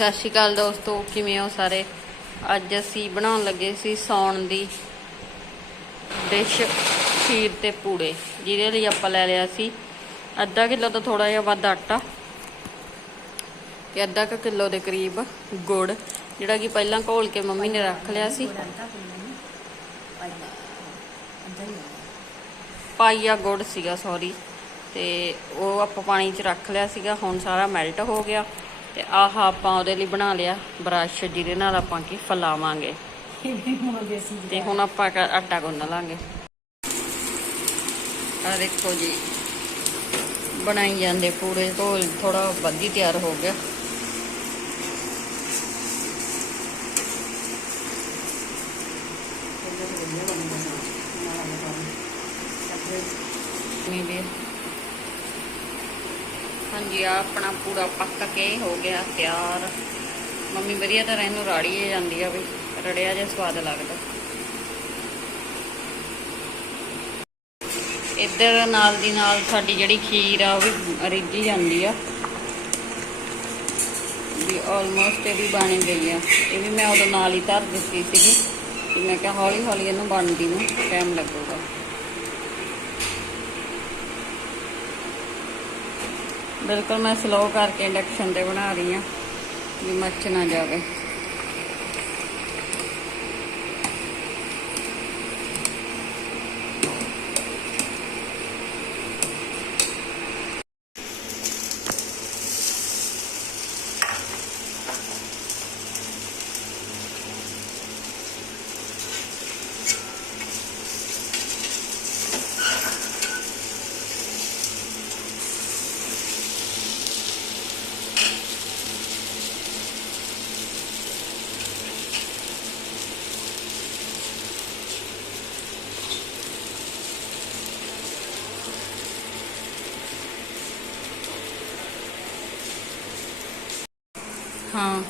ਸਤਿ ਸ਼੍ਰੀ ਅਕਾਲ ਦੋਸਤੋ, ਕਿਵੇਂ ਹੋ ਸਾਰੇ? ਅੱਜ ਅਸੀਂ ਬਣਾਉਣ ਲੱਗੇ ਸੀ ਸੌਣ ਦੀ ਡਿਸ਼ ਖੀਰ ਤੇ ਪੂੜੇ। ਜਿਹਦੇ ਲਈ ਆਪਾਂ ਲੈ ਲਿਆ ਸੀ ਅੱਧਾ ਕਿਲੋ ਤੋਂ ਥੋੜਾ ਜਿਹਾ ਵੱਧ ਆਟਾ ਤੇ ਅੱਧਾ ਕੁ ਕਿਲੋ ਦੇ ਕਰੀਬ ਗੁੜ, ਜਿਹੜਾ ਕਿ ਪਹਿਲਾਂ ਘੋਲ ਕੇ ਮੰਮੀ ਨੇ ਰੱਖ ਲਿਆ ਸੀ। ਪਾਈਆ ਗੁੜ ਸੀਗਾ ਸੌਰੀ ਤੇ ਉਹ ਆਪਾਂ ਪਾਣੀ 'ਚ ਰੱਖ ਲਿਆ ਸੀਗਾ, ਹੁਣ ਸਾਰਾ ਮੈਲਟ ਹੋ ਗਿਆ। ਤੇ ਆਹ ਆਪਾਂ ਉਹਦੇ ਲਈ ਬਣਾ ਲਿਆ ਬਰਸ਼ ਜਿਹਦੇ ਨਾਲ ਆਪਾਂ ਕੀ ਫਲਾਵਾਂਗੇ। ਤੇ ਹੁਣ ਆਪਾਂ ਆਟਾ ਗੁੰਨ ਲਾਂਗੇ। ਆ ਦੇਖੋ ਜੀ ਬਣਾਈ ਜਾਂਦੇ ਪੂਰੇ ਘੋਲ ਥੋੜਾ ਵੱਧੀ ਤਿਆਰ ਹੋ ਗਿਆ। ਵੀ ਹਾਂਜੀ ਆ ਆਪਣਾ ਪੂਰਾ ਪੱਕ ਕੇ ਹੋ ਗਿਆ ਤਿਆਰ। ਮੰਮੀ ਵਧੀਆ ਤਰ੍ਹਾਂ ਇਹਨੂੰ ਰਾੜੀਏ ਜਾਂਦੀ ਆ ਵੀ, ਰੜਿਆ ਜਿਹਾ ਸਵਾਦ ਲੱਗਦਾ। ਇੱਧਰ ਨਾਲ ਦੀ ਨਾਲ ਸਾਡੀ ਜਿਹੜੀ ਖੀਰ ਆ, ਉਹ ਵੀ ਰਿੱਝੀ ਜਾਂਦੀ ਆ। ਵੀ ਆਲਮੋਸਟ ਇਹ ਵੀ ਬਣ ਗਈ ਆ। ਇਹ ਵੀ ਮੈਂ ਉਦੋਂ ਨਾਲ ਹੀ ਧਰ ਦਿੱਤੀ ਸੀਗੀ। ਕਿ ਮੈਂ ਕਿਹਾ ਹੌਲੀ ਹੌਲੀ ਇਹਨੂੰ ਬਣਦੀ ਨੂੰ, ਟਾਈਮ ਲੱਗੂਗਾ। ਬਿਲਕੁਲ ਮੈਂ ਸਲੋ ਕਰਕੇ ਇੰਡਕਸ਼ਨ ਤੇ ਬਣਾ ਰਹੀ ਆ ਵੀ ਮੱਚ ਨਾ ਜਾਵੇ। ਹਾਂ